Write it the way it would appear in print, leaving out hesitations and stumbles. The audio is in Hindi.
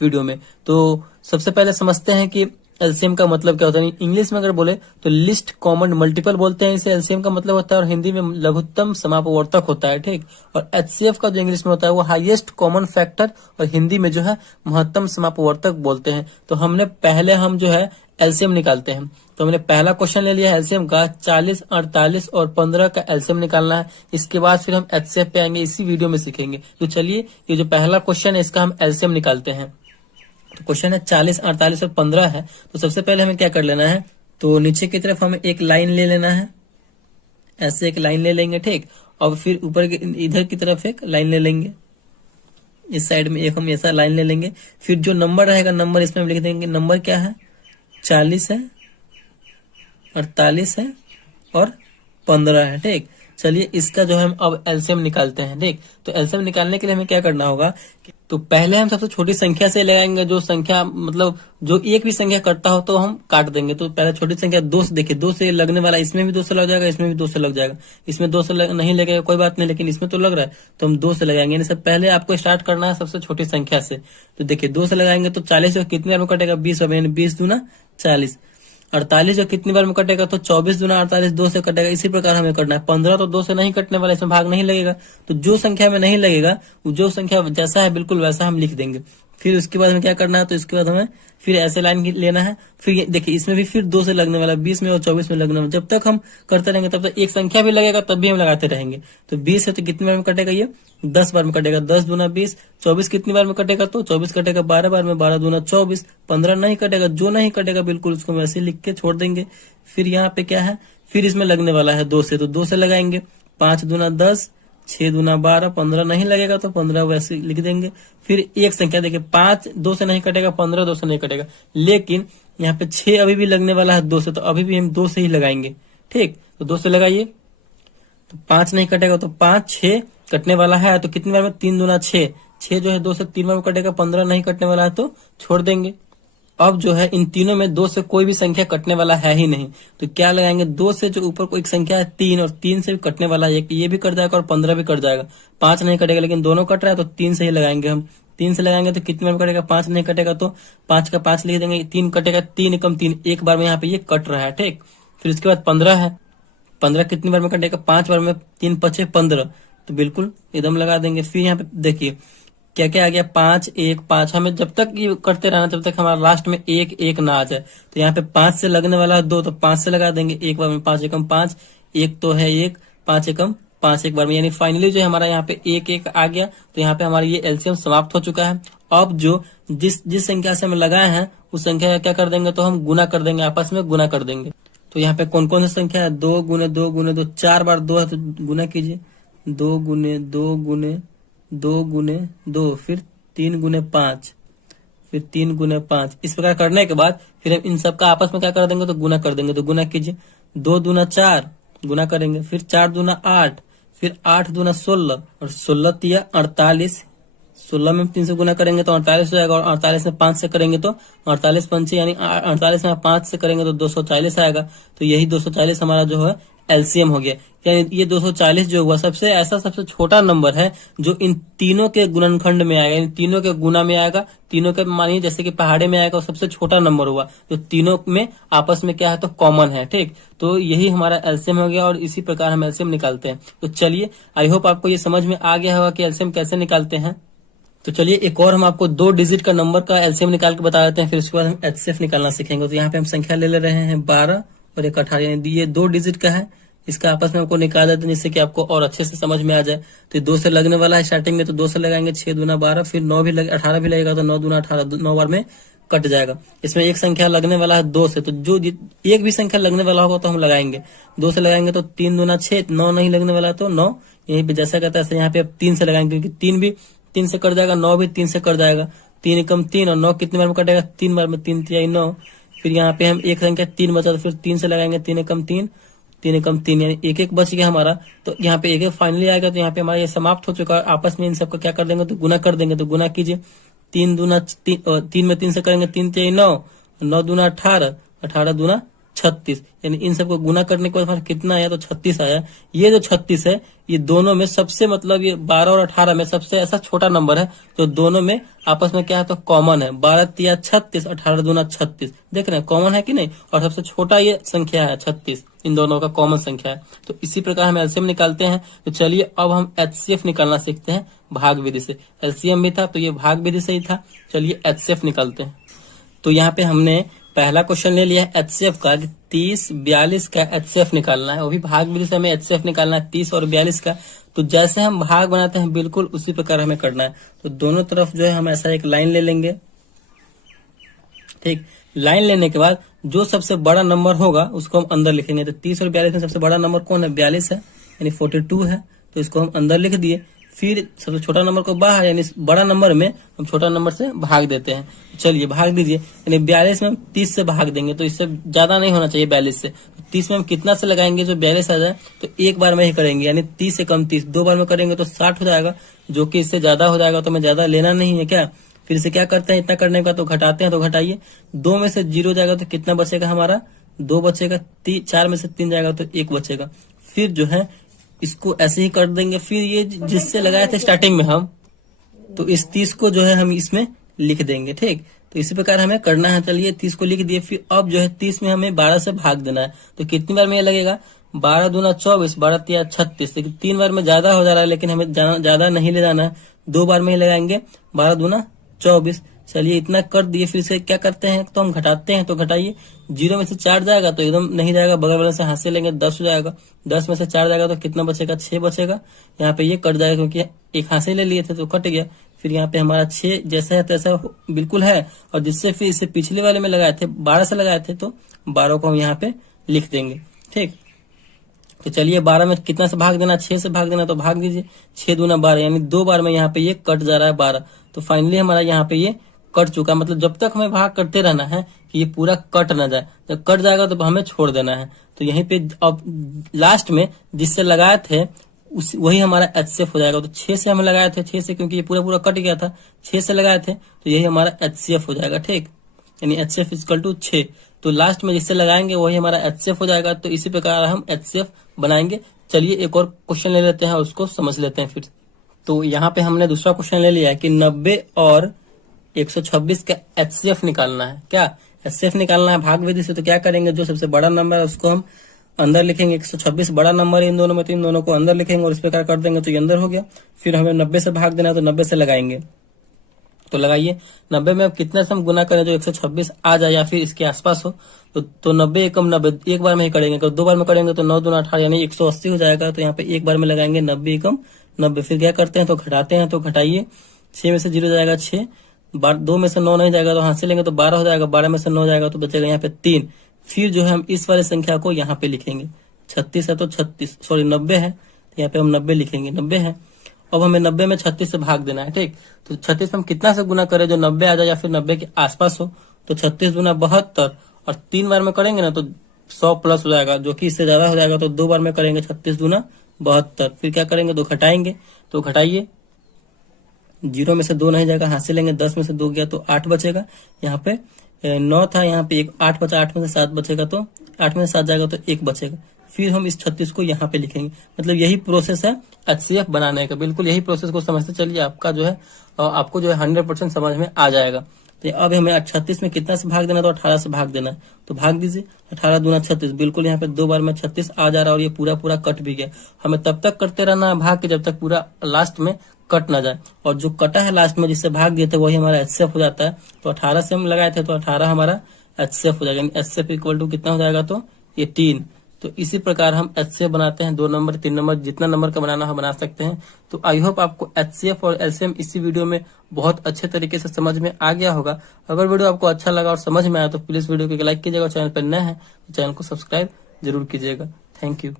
वीडियो में। तो सबसे पहले समझते हैं कि एलसीएम का मतलब क्या होता है। इंग्लिश में अगर बोले तो लिस्ट कॉमन मल्टीपल बोलते हैं इसे, एलसीएम का मतलब होता है, और हिंदी में लघुत्तम समापवर्तक होता है, ठीक। और एचसीएफ का जो इंग्लिश में होता है वो हाईएस्ट कॉमन फैक्टर, और हिंदी में जो है महत्तम समापवर्तक बोलते हैं। तो हम जो है एलसीएम निकालते हैं। तो हमने पहला क्वेश्चन ले लिया एलसीएम का, 40, 48 और 15 का एलसीएम निकालना है। इसके बाद फिर हम एचसीएफ पे आएंगे, इसी वीडियो में सीखेंगे। तो चलिए ये जो पहला क्वेश्चन है इसका हम एलसीएम निकालते हैं। तो क्वेश्चन है 40, 48 और 15 है। तो सबसे पहले हमें क्या कर लेना है, तो नीचे की तरफ हमें एक लाइन ले लेना है, ऐसे एक लाइन ले लेंगे, ठीक। और फिर ऊपर इधर की तरफ एक लाइन ले लेंगे, इस साइड में एक हम ऐसा लाइन ले लेंगे। फिर जो नंबर रहेगा, नंबर इसमें हम लिख देंगे। नंबर क्या है, 40 है, 48 है और 15 है, ठीक। चलिए इसका जो है हम अब एलसीएम निकालते हैं, ठीक। तो एलसीएम निकालने के लिए हमें क्या करना होगा, तो पहले हम सबसे छोटी संख्या से लगाएंगे। जो संख्या मतलब जो एक भी संख्या कटता हो तो हम काट देंगे। तो पहले छोटी संख्या 2 से, देखिए 2 से लगने वाला, इसमें भी 2 से लग जाएगा, इसमें भी 2 से लग जाएगा। इसमें 2 से नहीं लगेगा कोई बात नहीं, लेकिन इसमें तो लग रहा है तो हम 2 से लगाएंगे। यानी सब पहले आपको स्टार्ट करना है सबसे छोटी संख्या से। तो देखिए 2 से लगाएंगे तो 40 को कितनी बार में कटेगा, 20 बार, यानी 20 दूना 40। 48 जो कितनी बार में कटेगा, तो 24 दूना 48, 2 से कटेगा। इसी प्रकार हमें करना है। 15 तो 2 से नहीं कटने वाला, इसमें भाग नहीं लगेगा। तो जो संख्या में नहीं लगेगा, जो संख्या जैसा है बिल्कुल वैसा हम लिख देंगे। फिर उसके बाद हमें क्या करना है, तो इसके बाद हमें फिर ऐसे लाइन लेना है। फिर देखिए इसमें भी फिर 2 से लगने वाला, 20 में और 24 में लगने वाला। जब तक हम करते रहेंगे तब तक एक संख्या भी लगेगा, तब भी हम लगाते रहेंगे। तो 20 है तो कितनी बार में कटेगा, ये 10 बार में कटेगा। 10 दूना 20। 24 कितनी बार में कटेगा, तो 24 कटेगा 12 बार में। 12 दूना 24। 15 नहीं कटेगा, जो नहीं कटेगा बिल्कुल उसको हम ऐसे लिख के छोड़ देंगे। फिर यहाँ पे क्या है, फिर इसमें लगने वाला है 2 से, तो 2 से लगाएंगे। 5 दूना 10, 6 दूना 12। 15 नहीं लगेगा तो 15 वैसे लिख देंगे। फिर एक संख्या देखिए, 5 2 से नहीं कटेगा, 15 2 से नहीं कटेगा, लेकिन यहाँ पे 6 अभी भी लगने वाला है 2 से, तो अभी भी हम 2 से ही लगाएंगे, ठीक। तो 2 से लगाइए, तो 5 नहीं कटेगा, तो 5, 6 कटने वाला है तो कितनी बार में, 3 दूना 6। 6 जो है 2 से 3 बार में कटेगा। 15 नहीं कटने वाला है तो छोड़ देंगे। अब जो है इन तीनों में 2 से कोई भी संख्या कटने वाला है ही नहीं, तो क्या लगाएंगे, 2 से जो ऊपर कोई एक संख्या है 3, और 3 से भी कटने वाला है एक, ये भी कट जाएगा और 15 भी कट जाएगा। 5 नहीं कटेगा, लेकिन दोनों कट रहा है तो 3 से ही लगाएंगे हम। 3 से लगाएंगे तो कितने बार में कटेगा, 5 नहीं कटेगा तो 5 का 5 लिख देंगे। 3 कटेगा, 3 एकम 3, एक बार में यहाँ पे ये कट रहा है, ठीक। फिर उसके बाद 15 है। 15 कितनी बार में कटेगा, 5 बार में। 3 5 15, तो बिल्कुल एकदम लगा देंगे। फिर यहाँ पे देखिए क्या क्या आ गया, 5 1 5। हमें जब तक ये करते रहना जब तक हमारा लास्ट में 1 1 ना आ जाए। तो यहाँ पे 5 से लगने वाला है 2, तो 5 से लगा देंगे एक बार में। 5 एकम 5, 1 तो है 1, 5 एकम 5 एक बार में। यानी फाइनली जो हमारा यहाँ पे 1 1 आ गया। तो यहाँ पे हमारा ये एलसीएम समाप्त हो चुका है। अब जो जिस संख्या से हम लगाए हैं उस संख्या का क्या कर देंगे, तो हम गुना कर देंगे, आपस में गुना कर देंगे। तो यहाँ पे कौन कौन सी संख्या है, 2 गुने 2 गुने 2, 4 बार 2 है तो गुना कीजिए। 2 गुने 2 गुने 2 गुने 2, फिर 3 गुने 5, फिर 3 गुने 5। इस प्रकार करने के बाद फिर हम इन सब का आपस में क्या कर देंगे, तो गुना कर देंगे। तो गुना कीजिए, 2 दूना 4 गुना करेंगे, फिर 4 दूना 8, फिर 8 दूना 16, और 16 तिया 48। 16 में 3 से गुना करेंगे तो 48 हो जाएगा, और 48 में 5 से करेंगे तो 48 पंचे, यानी 48 में 5 से करेंगे तो 240 आएगा। तो यही 240 हमारा जो है एलसीएम हो गया। यानी ये 240 जो हुआ सबसे छोटा नंबर है जो इन तीनों के गुणनखंड में आएगा, इन तीनों के गुना में आएगा। तीनों के मानिए जैसे कि पहाड़े में आएगा, सबसे छोटा नंबर हुआ। तो तीनों में आपस में क्या है, तो कॉमन है, ठीक। तो यही हमारा एलसीएम हो गया, और इसी प्रकार हम एलसीएम निकालते हैं। तो चलिए आई होप आपको ये समझ में आ गया होगा कि एलसीएम कैसे निकालते हैं। तो चलिए एक और हम आपको 2 डिजिट का नंबर का एलसीएम निकाल के बता देते हैं, फिर उसके बाद हम एचसीएफ निकालना सीखेंगे। तो यहाँ पे हम संख्या ले रहे हैं 12 और एक 18, यानी ये 2 डिजिट का है। इसका आपस में आपको निकाल देते हैं जिससे कि आपको और अच्छे से समझ में आ जाए। तो 2 से लगने वाला है स्टार्टिंग में, तो 2 से लगाएंगे। 6 दूना 12, फिर 9 भी 18 भी लगेगा, तो 9 दूना 18, 9 बार में कट जाएगा। इसमें एक संख्या लगने वाला है 2 से, तो जो एक भी संख्या लगने वाला होगा तो हम लगाएंगे। 2 से लगाएंगे तो 3 दूना 6, 9 नहीं लगने वाला तो 9, यहीं पे जैसा कहता है यहाँ पे अब 3 से लगाएंगे, क्योंकि 3 भी 3 से कट जाएगा, 9 भी 3 से कट जाएगा। 3 एकम 3, और 9 कितने बार में कटेगा, 3 बार में। 3 तिहाई 9। फिर यहाँ पे हम एक संख्या 3 बचा, तो फिर 3 से लगाएंगे। 3 एकम 3, 3 एकम 3, यानी एक एक बच गया हमारा। तो यहाँ पे एक एक फाइनली आएगा। तो यहाँ पे हमारा ये समाप्त हो चुका है। आपस में इन सबका क्या कर देंगे, तो गुना कर देंगे। तो गुना कीजिए, 3 दूना 3 में 3 से करेंगे, 3 तिहाई 9, 9 दूना 18, 18 दूना 36, यानी इन सबको गुना करने के बाद हमारा कितना आया, तो 36 आया। ये जो 36 है, ये दोनों में सबसे मतलब ये 12 और 18 में सबसे ऐसा छोटा नंबर है जो दोनों में आपस में क्या है, तो कॉमन है। 12 तिया 36, 18 दूना 36, देख रहे हैं कॉमन है कि नहीं। और सबसे छोटा ये संख्या है 36, इन दोनों का कॉमन संख्या है। तो इसी प्रकार हम एलसीएम निकालते हैं। तो चलिए अब हम एचसीएफ निकालना सीखते हैं भाग विधि से। एलसीएम भी था तो ये भाग विधि से ही था। चलिए एचसीएफ निकालते हैं। तो यहाँ पे हमने पहला क्वेश्चन ले लिया है एचसीएफ का, 30 42 का एचसीएफ निकालना है। वो भी भाग विधि से हमें एचसीएफ निकालना है 30 और 42 का। तो जैसे हम भाग बनाते हैं बिल्कुल उसी प्रकार हमें करना है। तो दोनों तरफ जो है हम ऐसा एक लाइन ले लेंगे, ठीक। लाइन लेने के बाद जो सबसे बड़ा नंबर होगा उसको हम अंदर लिखेंगे। तो 30 और 42 में सबसे बड़ा नंबर कौन है, 42 है, यानी 42 है। तो इसको हम अंदर लिख दिए। फिर सबसे छोटा नंबर को बाहर, यानी बड़ा नंबर में हम छोटा नंबर से भाग देते हैं। चलिए भाग दीजिए, यानी 42 में हम 30 से भाग देंगे, तो इससे ज्यादा नहीं होना चाहिए 42 से। 30 में हम कितना से लगाएंगे, जो 42 आ जाए तो एक बार में ही करेंगे, यानी 30 से कम 30, दो बार में करेंगे तो 60 हो जाएगा, जो कि इससे ज्यादा हो जाएगा। तो हमें ज्यादा लेना नहीं है क्या। फिर से क्या करते हैं, इतना करने का तो घटाते हैं। तो घटाइए, 2 में से 0 जाएगा तो कितना बचेगा हमारा, 2 बचेगा। 4 में से 3 जाएगा तो 1 बचेगा। फिर जो है इसको ऐसे ही कर देंगे। फिर ये जिससे लगाए थे स्टार्टिंग में हम, तो इस 30 को जो है हम इसमें लिख देंगे, ठीक। तो इसी प्रकार हमें करना है। चलिए 30 को लिख दिए। फिर अब जो है 30 में हमें 12 से भाग देना है। तो कितनी बार में ये लगेगा, 12 दूना 24, 12 तिया 36। लेकिन 3 बार में ज्यादा हो जा रहा है, लेकिन हमें ज्यादा नहीं ले जाना है, 2 बार में ही लगाएंगे। 12 दूना 24। चलिए इतना कर दिए। फिर से क्या करते हैं, तो हम घटाते हैं। तो घटाइए, 0 में से 4 जाएगा तो एकदम नहीं जाएगा, बगल वाले से हाथ से लेंगे, 10 हो जाएगा। 10 में से 4 जाएगा तो कितना बचेगा, 6 बचेगा। यहाँ पे ये कट जाएगा क्योंकि एक हाथ से ले लिए थे तो कट गया। फिर यहाँ पे हमारा 6 जैसा है तैसा बिल्कुल है। और जिससे फिर इसे पिछले वाले में लगाए थे 12 से लगाए थे, तो 12 को हम यहाँ पे लिख देंगे, ठीक। तो चलिए 12 में कितना से भाग देना, 6 से भाग देना। तो भाग दीजिए, 6 दूना 12, यानी 2 बार में यहाँ पे ये कट जा रहा है 12। तो फाइनली हमारा यहाँ पे ये कट चुका। मतलब जब तक हमें भाग करते रहना है कि ये पूरा कट ना जाए। जब कट जाएगा तो हमें छोड़ देना है। तो यहीं पे अब लास्ट में जिससे लगाए थे वही हमारा एचसीएफ हो जाएगा। तो 6 से हम लगाए थे, 6 से, क्योंकि ये पूरा कट गया था, 6 से लगाए थे, तो यही हमारा एचसीएफ हो जाएगा, ठीक। यानी एचसीएफ इक्वल टू 6। तो लास्ट में जिससे लगाएंगे वही हमारा एचसीएफ हो जाएगा। तो इसी प्रकार हम एचसीएफ बनाएंगे। चलिए एक और क्वेश्चन ले लेते हैं, उसको समझ लेते हैं फिर। तो यहाँ पे हमने दूसरा क्वेश्चन ले लिया है कि 90 और 126 का एचसीएफ निकालना है। क्या एचसीएफ निकालना है भाग विधि से। तो क्या करेंगे, जो सबसे बड़ा नंबर है उसको हम अंदर लिखेंगे। 126 बड़ा नंबर है इन दोनों में, तो इन दोनों को अंदर लिखेंगे और इस प्रकार कर देंगे तो ये अंदर हो गया। फिर हमें 90 से भाग देना है, तो 90 से लगाएंगे। तो लगाइए, 90 में अब कितना से हम गुना करें जो 126 आ जाए या फिर इसके आसपास हो। तो 90 एकम 90 एक बार में ही करेंगे। अगर 2 बार में करेंगे तो 9 दूना 18, यानी 180 हो जाएगा। तो यहाँ पे एक बार में लगाएंगे 90 एकम 90। फिर क्या करते हैं, तो घटाते हैं। तो घटाइए, 6 में से 0 जाएगा 6, 2 में से 9 नहीं जाएगा तो हाथ से लेंगे तो 12 हो जाएगा। 12 में से 9 जाएगा तो बचेगा यहाँ पे 3। फिर जो है हम इस वाले संख्या को यहाँ पे लिखेंगे। 36 है तो 90 है, तो यहाँ पे हम 90 लिखेंगे, 90 है। अब हमें 90 में 36 से भाग देना है, ठीक। तो 36 हम कितना से गुना करें जो 90 आ जाए या फिर 90 के आसपास हो। तो 36 दूना 72, और 3 बार में करेंगे ना तो 100 प्लस हो जाएगा, जो कि इससे ज्यादा हो जाएगा। तो 2 बार में करेंगे, 36 दूना 72। फिर क्या करेंगे, तो घटाएंगे। तो घटाइए, 0 में से 2 नहीं जाएगा, हाथ से लेंगे, 10 में से 2 गया तो 8 बचेगा। यहाँ पे 9 था, यहाँ पे 8 बचा, 8 में से 7 बचेगा, तो 8 में से 7 जाएगा तो 1 बचेगा। फिर हम इस 36 को यहाँ पे लिखेंगे। मतलब यही प्रोसेस है एचसीएफ बनाने का। बिल्कुल यही प्रोसेस को समझते चलिए, आपका जो है आपको जो है 100% समझ में आ जाएगा। तो अब हमें 36 में कितना से भाग देना, तो 18 से भाग देना है। तो भाग दीजिए, 18 दूना 36, बिल्कुल यहाँ पे 2 बार में 36 आ जा रहा है और ये पूरा कट भी गया। हमें तब तक करते रहना है भाग के जब तक पूरा लास्ट में कट ना जाए। और जो कटा है लास्ट में जिससे भाग दिए थे वही हमारा एचसीएफ हो जाता है। तो 18 से हम लगाए थे तो 18 हमारा एचसीएफ हो जाएगा। एचसीएफ इक्वल टू कितना हो जाएगा, तो ये 3। तो इसी प्रकार हम एचसीएफ बनाते हैं। 2 नंबर 3 नंबर जितना नंबर का बनाना हो बना सकते हैं। तो आई होप आपको एचसीएफ और एलसीएम इसी वीडियो में बहुत अच्छे तरीके से समझ में आ गया होगा। अगर वीडियो आपको अच्छा लगा और समझ में आया तो प्लीज वीडियो को लाइक कीजिएगा। चैनल पर नए हैं तो चैनल को सब्सक्राइब जरूर कीजिएगा। Thank you.